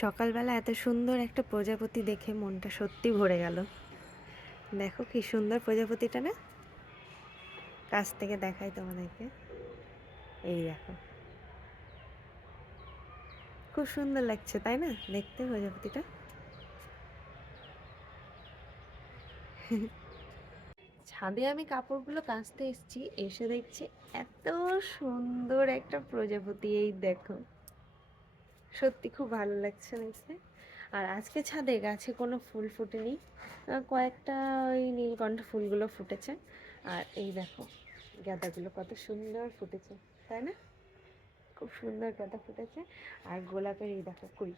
সকালবেলা এত সুন্দর একটা প্রজাপতি দেখে মনটা সত্যি ভরে গেল। দেখো কি সুন্দর প্রজাপতিটা না, কাছ থেকে দেখাই তোমাদেরকে। এই দেখো, খুব সুন্দর লাগছে তাই না দেখতে প্রজাপতিটা। ছাদে আমি কাপড়গুলো কাচতে এসেছি, এসে দেখছি এত সুন্দর একটা প্রজাপতি। এই দেখো, সত্যি খুব ভালো লাগছে দেখতে। আর আজকে ছাদে গাছে কোনো ফুল ফুটেনি, কয়েকটা ওই নীলকণ্ঠ ফুলগুলো ফুটেছে। আর এই দেখো গাঁদাগুলো কত সুন্দর ফুটেছে তাই না, খুব সুন্দর গাঁদা ফুটেছে। আর গোলাপের এই দেখো কুড়ি,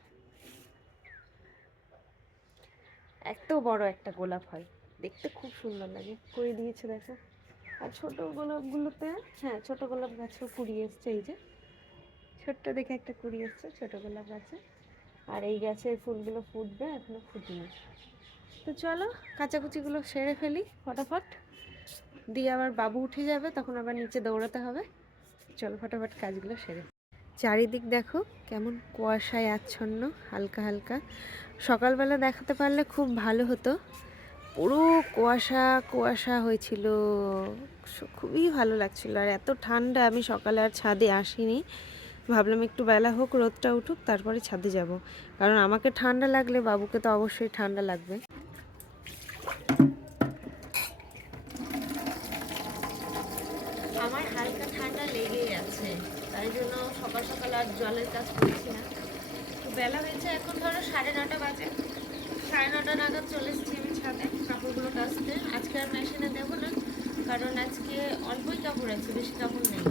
এত বড় একটা গোলাপ হয়, দেখতে খুব সুন্দর লাগে, কুড়ি দিয়েছে দেখো। আর ছোট গোলাপগুলোতে, হ্যাঁ ছোট গোলাপ গাছেও কুড়ি এসছে, এই যে ছোট্ট দেখে একটা কুড়ি এসছে ছোট গোলাপ গাছে। আর এই গাছের ফুলগুলো ফুটবে, এখনো ফুটিনি। তো চলো কাচাকুচিগুলো সেরে ফেলি ফটাফট, দিয়ে আবার বাবু উঠে যাবে, তখন আবার নিচে দৌড়াতে হবে। চলো ফটাফট কাজগুলো সেরে। চারিদিক দেখো কেমন কুয়াশায় আচ্ছন্ন, হালকা হালকা। সকালবেলা দেখাতে পারলে খুব ভালো হতো, পুরো কুয়াশা কুয়াশা হয়েছিল, খুবই ভালো লাগছিল। আর এত ঠান্ডা, আমি সকালে আর ছাদে আসিনি, ভাবলাম একটু বেলা হোক, রোদটা উঠুক, তারপরে ছাদে যাব, কারণ আমাকে ঠান্ডা লাগলে বাবুকে তো অবশ্যই ঠান্ডা লাগবে। আমার হালকা ঠান্ডা লেগেই আছে, তাই জন্য সকাল সকাল আর জলের কাজ করছি না। তো বেলা হয়েছে এখন ধরো 9:30 বাজে, 9:30 নাগাদ চলে এসেছি আমি ছাদে কাপড়গুলো কাচতে। আজকে আর মেশিনে দেবো না, কারণ আজকে অল্পই কাপড় আছে, বেশি কাপড় নেই।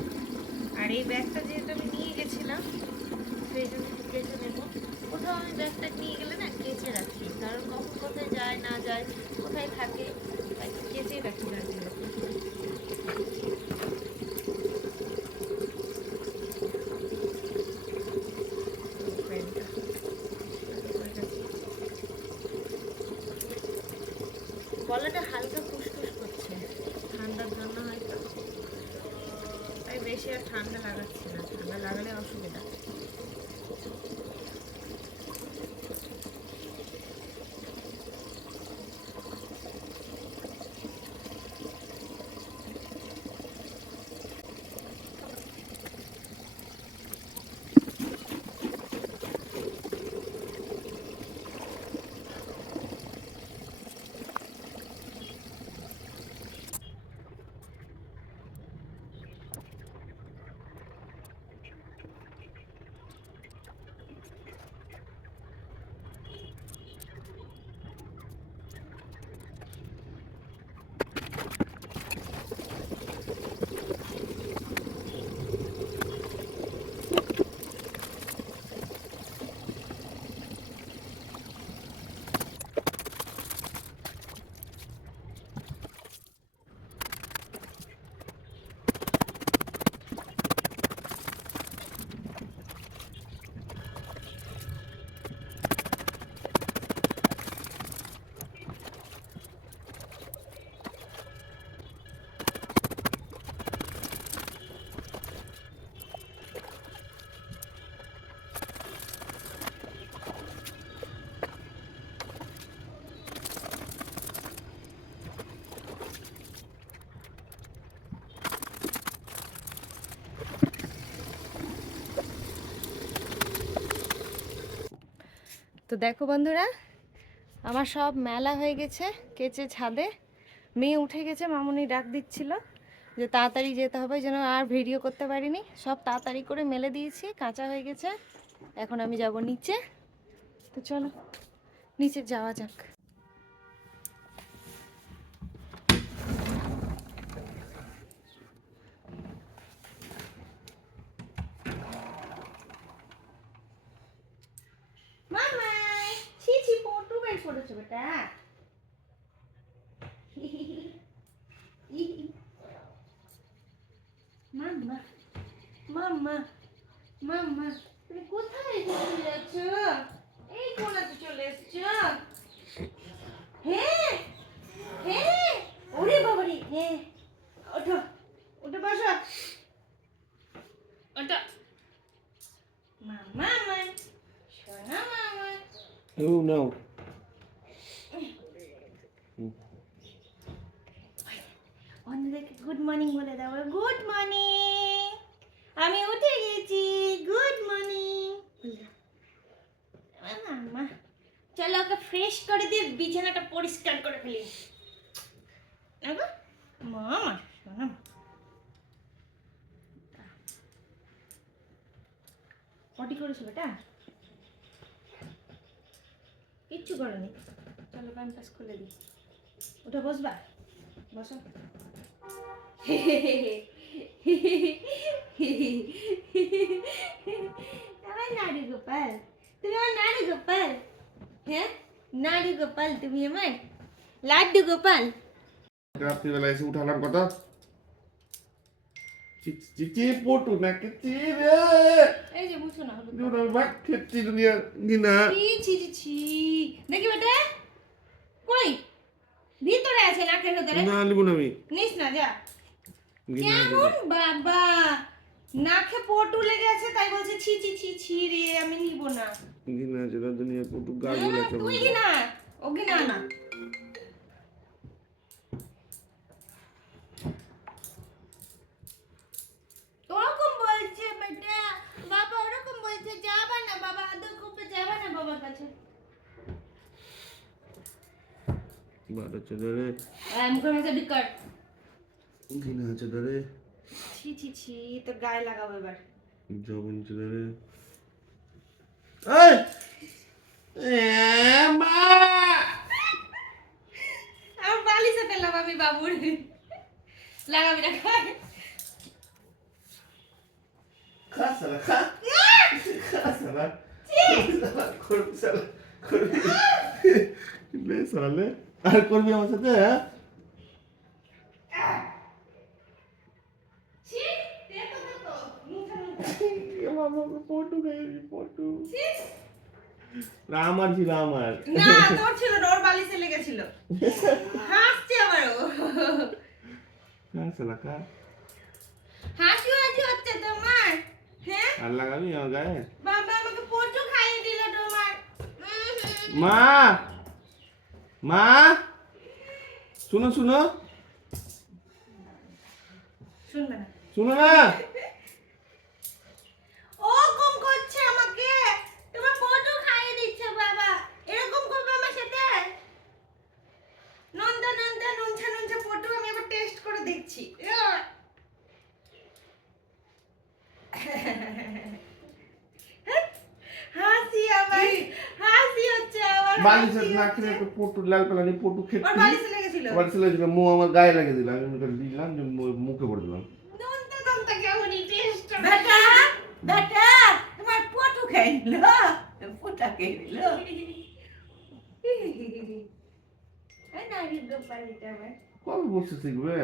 আর এই ব্যাগটা যেহেতু আমি নিয়ে গেছিলাম, সেই জন্য একটু কেচে নেবো। কোথাও আমি ব্যাগটা নিয়ে গেলে না কেচে রাখি, কারণ কখন কোথায় যায় না যায়, কোথায় থাকে, তাই একটু কেচেই রাখি ব্যাগগুলোকে। গলাটা হালকা ফুসফুস করছে, ঠান্ডার জন্য হয়তো, তাই বেশি আর ঠান্ডা লাগাচ্ছি না, ঠান্ডা লাগালে অসুবিধা। তো দেখো বন্ধুরা, আমার সব মেলা হয়ে গেছে কেচে ছাদে। মেয়ে উঠে গেছে, মামুনি ডাক দিচ্ছিল যে তাড়াতাড়ি যেতে হবে, যেন আর ভিডিও করতে পারিনি। সব তাড়াতাড়ি করে মেলে দিয়েছি, কাঁচা হয়ে গেছে। এখন আমি যাব নিচে, তো চলো নিচে যাওয়া যাক। মামা ছি ছি, পটু বের করেছো বেটা। মাম্মা মাম্মা মাম্মা, তুমি কোথায় চলে যাচ্ছ? এই কোনাতে চলে এসছো? হ্যাঁ হ্যাঁ, ওরে বাবারে, হ্যাঁ ওঠো, উঠে বসো, ওঠো। মাম্মা সোনা মামা, ও নাও অন্যদেরকে গুড মর্নিং বলে দাও, গুড মর্নিং, আমি উঠে গেছি, গুড মর্নিং। মা চলো ওকে ফ্রেশ করে দিয়ে বিছানাটা পরিষ্কার করে ফেলি। মামা শোনো, পটি করেছো বেটা? কিচ্ছু করনি। চলো প্যাম্পাস খুলে দিই, ওটা বসবা, বসো। আমার নাড়ু গোপাল, তুমি আমার নাড়ু গোপাল, হ্যাঁ নাড়ু গোপাল, তুমি আমার লাড্ডু গোপাল। রাত্রিবেলা এসে উঠালাম কথা চিচি পটু নাকি চি রে এই যে মুছো না হলুদ। দুটো ভাত খেতে দুনিয়া দিনা ছি ছি ছি ছি, দেখি বেটা কই ভিতরে আছে নাকের ভেতরে, না নিব না আমি নিস না যা। গিনা কেমন বাবা, নাকে পটু লেগে আছে তাই বলছে ছি ছি ছি ছি রে, আমি নিব না। গিনা যেটা দুনিয়া পটু গাগুল আছে তুই কিনা ও কিনা না। ওরকম বলছে বেটা, বাবা ওরকম বলছে, যাবা না বাবা, আদর করতে যাবা না বাবার কাছে। বারো চোদ্দরে মুখের মাঝে বিকট, গিনা চোদ্দরে ছি ছি ছি, তোর গায়ে লাগাবো এবার। জবন চোদ্দরে এই মা আমার বালিশে পেলাম আমি বাবুর, লাগাবি না খাই। খাসালা খাসালা করবি লে সালে আর করবি আমার সাথে হ্যাঁ ছি, দেখো দেখো, মুখে মুখে। ফটো গাইবি ফটো রামার ছিল আমার না তোর ছিল না, ওর বালিশে লেগেছিল। হাসছে আবার ও, খাসালা খা হাসি হাসি হচ্ছে তোমার, হ্যাঁ আর লাগাবি আমার গায়ে বাবা আমাকে পটু খাইয়ে দিল তোমার। মা মা শুনো শুনো শুনবে না, শুনো না ও কম করছে আমাকে, তোমার পটু খাইয়ে দিচ্ছে বাবা, এরকম করবে আমার সাথে? নন্দা নন্দা নুনছা নুনছা পটু আমি আবার টেস্ট করে দেখছি। হাসি আবার, হাসি হচ্ছে আবার, বালিশের না খেলে একটু পটু লাল পালানি পটু খেতে ওর বালিশে লেগেছিল। বালিশে লেগেছিল মু আমার গায়ে লাগিয়ে দিলাম আমি ওটা দিলাম যে মুখে পড়ে দিলাম নন্দা নন্দা কেমনই টেস্ট। বেটা বেটা তোমার পটু খাই নিল, পুটা খাই নিল। এই নারী গোপালিটা আমার কবে বসে শিখবে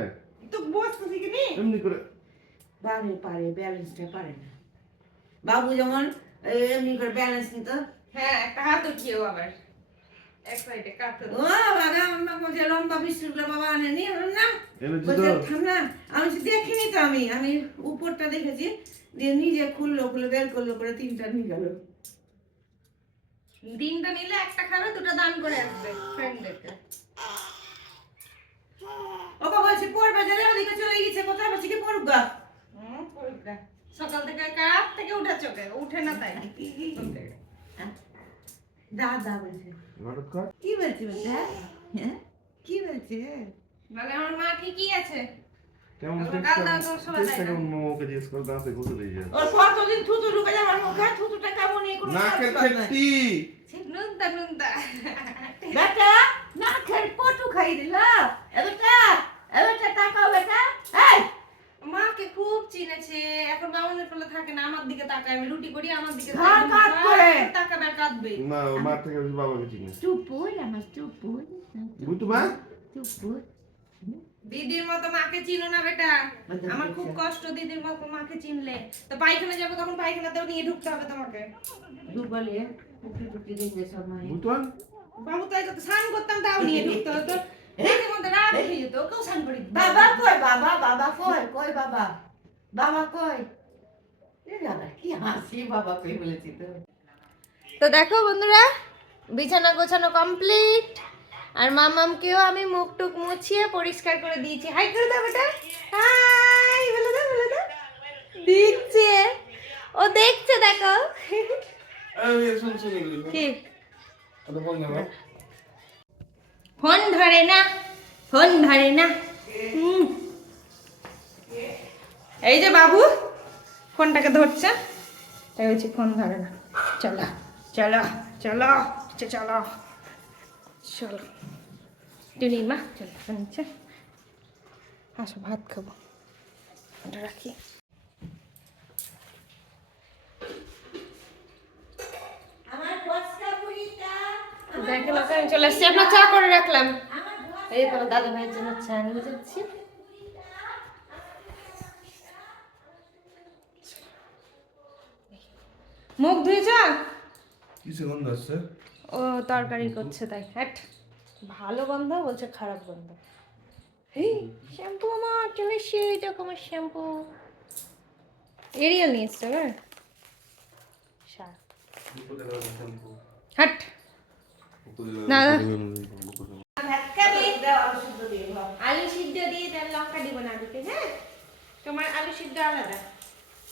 তো বসতে শিখিনি। এমনি করে পারে পারে ব্যালেন্সটা পারে না। বাবু যেমন এমনি করে ব্যালেন্স নিত। হ্যাঁ একটা হাত উঠিয়েও আবার এক সাইডে কাঁথা। ও বাবা আমার বলছে লম্বা বিস্কুটগুলো বাবা আনেনি, আমি না এনেছি বলছে তো থাম না, আমি তো দেখিনি তো, আমি উপরটা দেখেছি, দিয়ে নিজে খুললো, খুলে বের করলো, করে তিনটা নিয়ে গেল। দিনটা নিলে একটা খাবে, দুটো দান করে আসবে ফ্রেন্ডদেরকে। ওকে বলছে পড়বে, যারা ওদিকে চলে গেছে, কোথায় বলছে কি পড়বা? পরীক্ষা। সকাল থেকে কাপ থেকে উঠেছে, ওকে উঠে না তাই। দাদা বলছে ঘটক খা কি বলছে বেটা, হ্যাঁ কি বলছে? বলে আমার মা ঠিকই আছে। কেমন ওরা কাল দাও তো সবাই চেষ্টা দেয় না। কেমন মোমোকে জিজ্ঞেস করে দাঁতে ঘষে দিয়ে যায় ওর কতদিন থুতু ঢুকে যায় আমার মুখে, থুতুটা কেমন এই কোনো নাকের কাজ করে না। খেতি নুনতা নুনতা। বেটা না খেয়ে পটু খাই দিল, এবারটা তাকাও বেটা, এই মাকে খুব চিনেছে, এখন বামনের ফলে থাকে না, আমার দিকে তাকায়, আমি রুটি করি আমার দিকে ঘাড় কাত করে। তাকাবে আর কাঁদবে। না মা থেকে বেশি বাবাকে চিনি চুপুর আমার চুপুর বুঝতো মা চুপুর। দিদির মতো মাকে চিনো না বেটা, আচ্ছা, আমার খুব আচ্ছা। কষ্ট দিদির মতো মাকে চিনলে। তো পায়খানা যাবো তখন পায়খানাতেও নিয়ে ঢুকতে হবে তোমাকে। দুবলে টুকি টুকি দিতে সময় বুঝতো বাবু তাই তো স্নান করতাম, তাও নিয়ে ঢুকতে হতো। এদের মধ্যে রাত হয়ে যেত, ওকেও স্নান করি দিত। বাবা কই, বাবা বাবা কই, কই বাবা, বাবা কই, এ বাবা কি হাসি, বাবা কই বলেছি তো। তো দেখো বন্ধুরা, বিছানা গোছানো কমপ্লিট। আর মামামকেও আমি মুখ টুক মুছিয়ে পরিষ্কার করে দিয়েছি। হাই করে দাও বেটা, হাই বলে দাও, বলে দাও। দিচ্ছে, ও দেখছে, দেখো। কি ফোন ধরে না, ফোন ধরে না। এই যে বাবু ফোনটাকে ধরছে, তাই বলছি ফোন ধরে না। চলো চলো চলো চলো চলো টুনি মা, চলো নিচে আসো, ভাত খাবো। ফোনটা রাখি। দেখে লোক আমি চলে এসছি, আপনার চা করে রাখলাম। এই তোমার দাদা ভাইয়ের জন্য চা নিয়ে যাচ্ছি। মুখ ধুয়েছ? কিসে গন্ধ আসছে? ও তরকারি করছে তাই। হ্যাট, ভালো গন্ধ বলছে খারাপ গন্ধ। এই শ্যাম্পু আমার চলে এসছে, এই দেখো আমার শ্যাম্পু। এরিয়াল নিয়ে এসছে এবার। হাট না, আলু সিদ্ধ দিয়ে তার লঙ্কা দিব না দিতে। হ্যাঁ, তোমার আলু সিদ্ধ আলাদা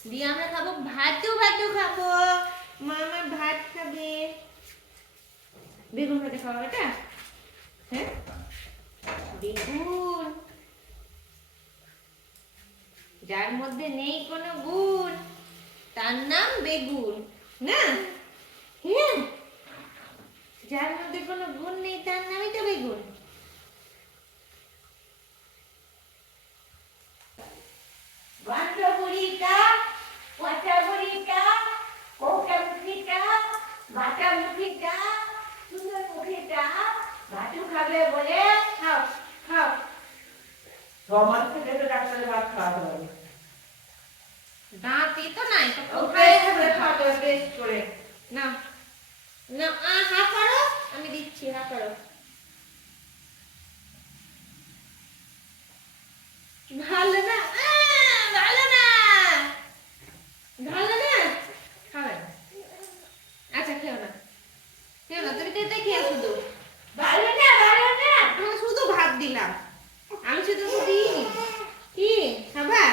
দিয়ে আমরা খাবো। ভাতু ভাতু খাবো, মামা ভাত খাবে। বেগুন ভাতে খাওয়া এটা। হ্যাঁ, বেগুন যার মধ্যে নেই কোনো গুণ তার নাম বেগুন না? হ্যাঁ, যার মধ্যে কোনো গুণ নেই তার নামই তো বেগুন। বান্ধবুড়িটা, পচাবুড়িটা, কৌটামুখিটা, বাটামুখিটা, সুন্দরমুখিটা, ভাতু খাবে বলে খাও খাও। তোমার খেলে তো ডাক্তারের ভাত খাওয়াতে হবে। দাঁতই তো নাই তো ওকে কোথায় খাবে খাবে? খাওয়াতে হবে টেস্ট করে। না না, হা করো, আমি দিচ্ছি, হা করো। ভালো না, ভালো না, ভালো না, খাবে না। আচ্ছা খেও না, খেও না, তুমি তো এটাই খেয়ে শুধু। ভালো না ভালো না। তোমাকে শুধু ভাত দিলাম, আমি শুধু তো দিইনি। কি খাবা?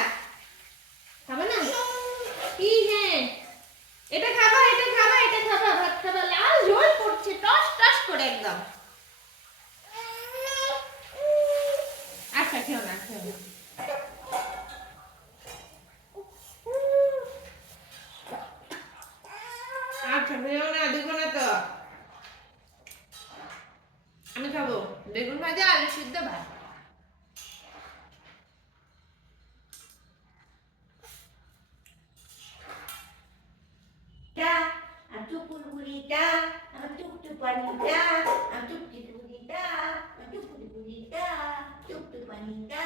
খাবা না? কি? হ্যাঁ, এটা খাবা, এটা খাবা, এটা খাবা, ভাত খাবা। লাল ঝোল পড়ছে টস টস করে একদম। আচ্ছা খেও না, খেও না। আচ্ছা খেও না, দিব না তো। আমি খাবো বেগুন ভাজা, আলু সিদ্ধ, ভাত। Atukulita, atukupanita, atukulita, atukulita, atukupanita,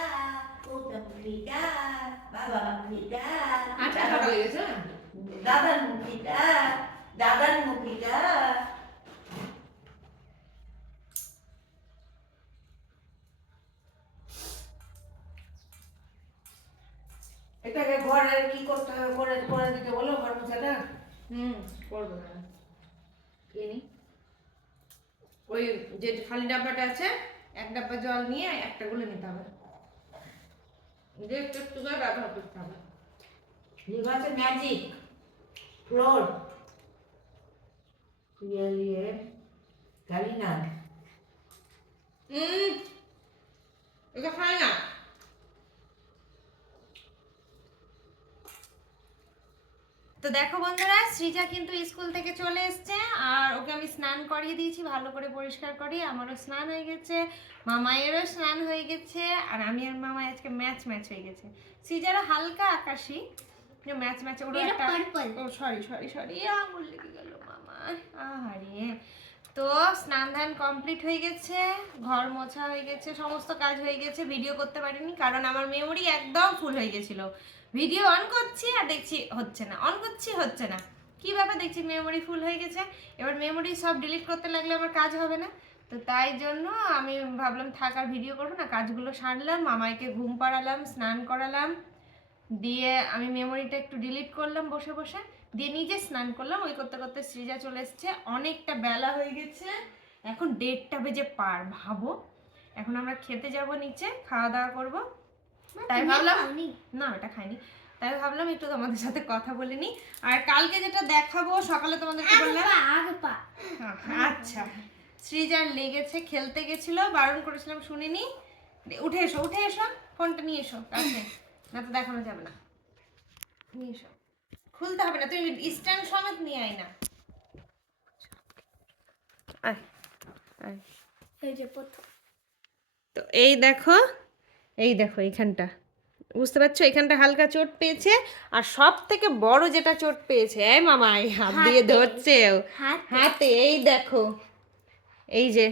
utamulita, baba mulita, আচ্ছা খাবার লেগেছে না? dadan mulita, dadan mulita. এটাকে ঘরে কি করতে হবে, করে করে দিতে বলো ঘর মোছাটা। করবো না, কিনি ওই যে খালি ডাব্বাটা আছে, এক ডাব্বা জল নিয়ে একটা গুলে নিতে হবে, দিয়ে একটু একটু করে ব্যবহার করতে হবে। ये बात है मैजिक फ्लोर ये लिए कालीना এটা খাই না। তো দেখো বন্ধুরা, সৃজা কিন্তু স্কুল থেকে চলে এসছে আর ওকে আমি স্নান করিয়ে দিয়েছি, ভালো করে পরিষ্কার করি। আমারও স্নান হয়ে গেছে, মামায়েরও স্নান হয়ে গেছে, আর আমি আর মামা আজকে ম্যাচ হয়ে গেছে। সৃজারও হালকা আকাশি ম্যাচ ওর একটা, ও সরি সরি সরি, আঙুল লেগে গেল মামা, আহারে। তো স্নান ধান কমপ্লিট হয়ে গেছে, ঘর মোছা হয়ে গেছে, সমস্ত কাজ হয়ে গেছে। ভিডিও করতে পারিনি কারণ আমার মেমোরি একদম ফুল হয়ে গেছিল। ভিডিও অন করছি আর দেখছি হচ্ছে না, অন করছি হচ্ছে না, কি ব্যাপার, দেখছি মেমোরি ফুল হয়ে গেছে। এবার মেমোরি সব ডিলিট করতে লাগলে আমার কাজ হবে না, তো তাই জন্য আমি ভাবলাম থাক আর ভিডিও করবো না। কাজগুলো সারলাম, মামাইকে ঘুম পাড়ালাম, স্নান করালাম, দিয়ে আমি মেমোরিটা একটু ডিলিট করলাম বসে বসে। দিয়ে নিজে স্নান করলাম। ওই করতে করতে সৃজা চলে এসছে। অনেকটা বেলা হয়ে গেছে, এখন 1:30 বেজে পার। ভাবো, এখন আমরা খেতে যাব নিচে, খাওয়া দাওয়া করবো। তাই ভাবলাম, না এটা খাইনি, তাই ভাবলাম একটু তোমাদের সাথে কথা বলে নি। আর কালকে যেটা দেখাবো সকালে তোমাদেরকে বললাম। আচ্ছা, সৃজার লেগেছে, খেলতে গেছিল, বারণ করেছিলাম শুনিনি। উঠে এসো, উঠে এসো, ফোনটা নিয়ে এসো কাছে, না তো দেখানো যাবে না। নিয়ে এসো, খুলতে হবে না, তুমি স্ট্যান্ড সমেত নিয়ে আয় না। আয় আয়। তো এই দেখো, এই দেখো এইখানটা, বুঝতে পারছো, এখানটা হালকা চোট পেয়েছে। আর সব থেকে বড় যেটা চোট পেয়েছে, এই মামা এই হাত দিয়ে ধরছে ও, হাতে, এই দেখো, এই যে,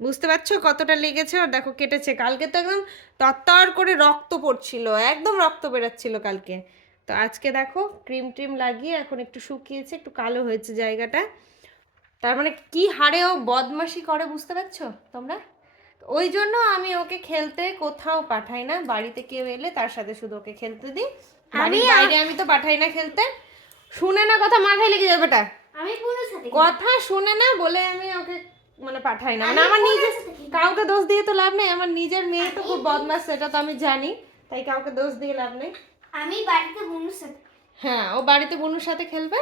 বুঝতে পারছো কতটা লেগেছে। আর দেখো কেটেছে, কালকে তো একদম তরতর করে রক্ত পড়ছিল, একদম রক্ত বেরাচ্ছিল কালকে। তো আজকে দেখো ক্রিম ট্রিম লাগিয়ে এখন একটু শুকিয়েছে, একটু কালো হয়েছে জায়গাটা। তার মানে কি হারে ও বদমাশি করে, বুঝতে পারছো তোমরা। ওই জন্য আমি ওকে খেলতে কোথাও পাঠাই না, বাড়িতে কেউ এলে তার সাথে শুধু ওকে খেলতে দিই। বাড়ির বাইরে আমি তো পাঠাই না খেলতে। শুনে না কথা, মাথায় লেগে যাবে বেটা, আমি পুরো সাথে কথা শুনে না বলে আমি ওকে মানে পাঠাই না। মানে আমার নিজের, কাউকে দোষ দিয়ে তো লাভ নেই, আমার নিজের মেয়ে তো খুব বদমাশ, সেটা তো আমি জানি, তাই কাউকে দোষ দিয়ে লাভ নেই। আমি বাড়িতে বুনুর সাথে হ্যাঁ, ও বাড়িতে বুনুর সাথে খেলবে,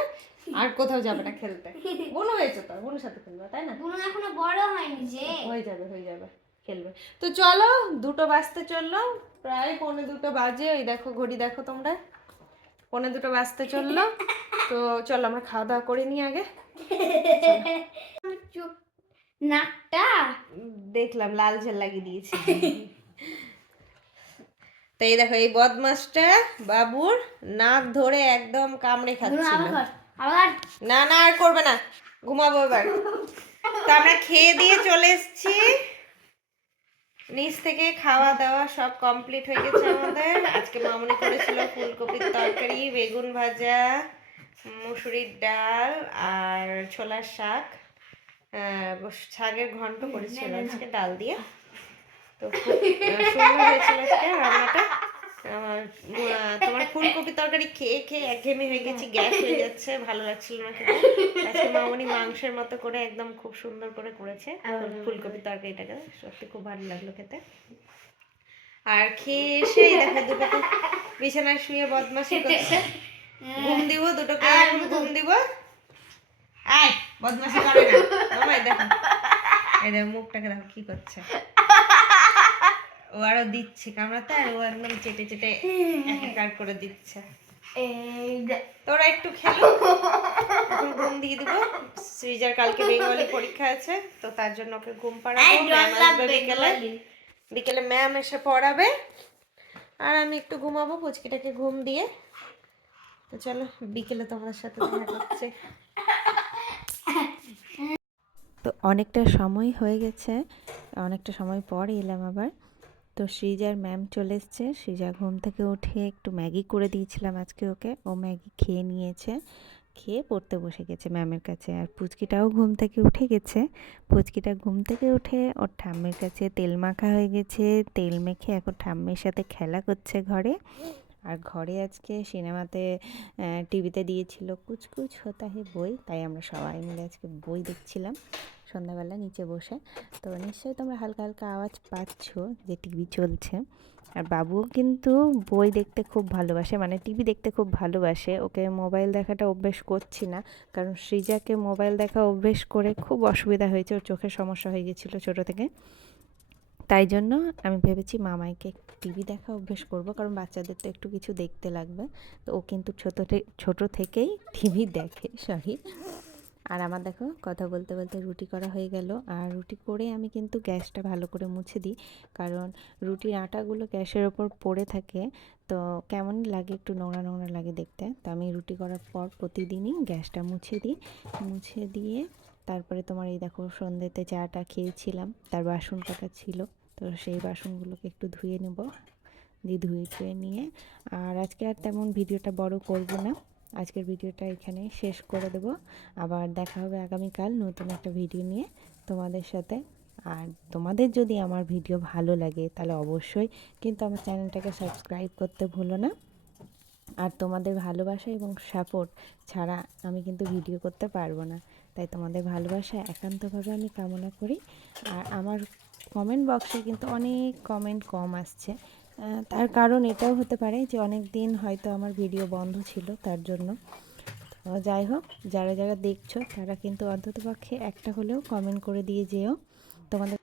আর কোথাও যাবে না খেলতে। বুনু হয়েছে তো, বুনুর সাথে খেলবে, তাই না? বুনু এখনো বড় হয়নি যে। হয়ে যাবে, হয়ে যাবে, খেলবে। তো চলো, 2টো বাজতে চললো, প্রায় 1:45 বাজে। ওই দেখো ঘড়ি দেখো তোমরা, 1:45 বাজতে চললো। তো চলো আমরা খাওয়া দাওয়া করে নিই আগে। চোখ নাকটা দেখলাম লাল ঝাল লাগিয়ে দিয়েছি। তো এই দেখো, এই বদমাসটা বাবুর নাক ধরে একদম কামড়ে খাচ্ছিল। আবার না না, আর করবে না, ঘুমাবো এবার। তো আমরা খেয়ে দিয়ে চলে এসেছি নিচ থেকে, খাওয়া দাওয়া সব কমপ্লিট হয়ে গেছে আমাদের। আজকে মামনি করেছিল ফুলকপির তরকারি, বেগুন ভাজা, মুসুরির ডাল আর ছোলার শাক। শাকের ঘন্ট করেছিল আজকে ডাল দিয়ে। তো খুব সুন্দর হয়েছিল আজকে রান্নাটা। আমার তোমার ফুলকপি তরকারি খেয়ে খেয়ে একঘেয়েমি হয়ে গেছি, গ্যাস হয়ে যাচ্ছে, ভালো লাগছিল না খেতে। আজকে মামনি মাংসের মতো করে একদম খুব সুন্দর করে করেছে ফুলকপি তরকারিটাকে, সত্যি খুব ভালো লাগলো খেতে। আর খেয়ে এসে দেখো দুটোকে বিছানায় শুয়ে বদমাশি করছে। ঘুম দিব দুটোকে, এখন ঘুম দিব। আয়, বদমাশি করে না মামা, দেখো এই দেখো মুখটাকে দেখো কি করছে। ও আরো দিচ্ছে কামড়াতে, আর ও একদম চেটে চেটে একাকার করে দিচ্ছে। তোরা একটু খেলো, এখন ঘুম দিয়ে দিব। সৃজার কালকে বেঙ্গলি পরীক্ষা আছে, তো তার জন্য ওকে ঘুম পাড়াবো। ম্যাম আসবে বিকেলে, বিকেলে ম্যাম এসে পড়াবে, আর আমি একটু ঘুমাবো পুচকিটাকে ঘুম দিয়ে। তো চলো বিকেলে তোমাদের সাথে দেখা করছে। তো অনেকটা সময় হয়ে গেছে, অনেকটা সময় পর এলাম আবার। তো সৃজার ম্যাম চলে এসছে। সৃজা ঘুম থেকে উঠে একটু ম্যাগি করে দিয়েছিলাম আজকে ওকে, ও ম্যাগি খেয়ে নিয়েছে, খেয়ে পড়তে বসে গেছে ম্যামের কাছে। আর পুচকিটাও ঘুম থেকে উঠে গেছে। পুচকিটা ঘুম থেকে উঠে ওর ঠাম্মির কাছে তেল মাখা হয়ে গেছে, তেল মেখে এখন ঠাম্মির সাথে খেলা করছে ঘরে। আর ঘরে আজকে সিনেমাতে টিভিতে দিয়েছিল কুছ কুছ হোতা হে বই, তাই আমরা সবাই মিলে আজকে বই দেখছিলাম সন্ধ্যাবেলা নিচে বসে। তো নিশ্চয়ই তোমরা হালকা হালকা আওয়াজ পাচ্ছ যে টিভি চলছে। আর বাবুও কিন্তু বই দেখতে খুব ভালোবাসে, মানে টিভি দেখতে খুব ভালোবাসে। ওকে মোবাইল দেখাটা অভ্যেস করছি না, কারণ সৃজাকে মোবাইল দেখা অভ্যেস করে খুব অসুবিধা হয়েছে, ওর চোখের সমস্যা হয়ে গেছিলো ছোটো থেকে। তাই জন্য আমি ভেবেছি মামাইকে টিভি দেখা অভ্যেস করব, কারণ বাচ্চাদের তো একটু কিছু দেখতে লাগবে। তো ও কিন্তু ছোট থেকেই টিভি দেখে, সরি। আর আমার দেখো কথা বলতে বলতে রুটি করা হয়ে গেল। আর রুটি করে আমি কিন্তু গ্যাসটা ভালো করে মুছে দিই, কারণ রুটির আটাগুলো গ্যাসের ওপর পড়ে থাকে, তো কেমনই লাগে, একটু নোংরা নোংরা লাগে দেখতে। তো আমি রুটি করার পর প্রতিদিনই গ্যাসটা মুছে দিই। মুছে দিয়ে তারপরে তোমার এই দেখো সন্ধ্যেতে চাটা খেয়েছিলাম, তার বাসন কাটা ছিল, তো সেই বাসনগুলোকে একটু ধুয়ে নেব। দিয়ে ধুয়ে নিয়ে আর আজকে আর তেমন ভিডিওটা বড় করব না, আজকের ভিডিওটা এখানে শেষ করে দেব। আবার দেখা হবে আগামীকাল নতুন একটা ভিডিও নিয়ে তোমাদের সাথে। আর তোমাদের যদি আমার ভিডিও ভালো লাগে তাহলে অবশ্যই কিন্তু আমার চ্যানেলটাকে সাবস্ক্রাইব করতে ভুলো না। আর তোমাদের ভালোবাসা এবং সাপোর্ট ছাড়া আমি কিন্তু ভিডিও করতে পারবো না। তাই তোমাদের ভালোবাসা একান্তভাবে আমি কামনা করি। আর আমার কমেন্ট বক্সে কিন্তু অনেক কমেন্ট কম আসছে, তার কারণ এটাও হতে পারে যে অনেক দিন হয়তো আমার ভিডিও বন্ধ ছিল, তার জন্য। তো যাই হোক, যারা যারা দেখছো তারা কিন্তু অন্ততপক্ষে একটা হলেও কমেন্ট করে দিয়ে যেও। তোমাদের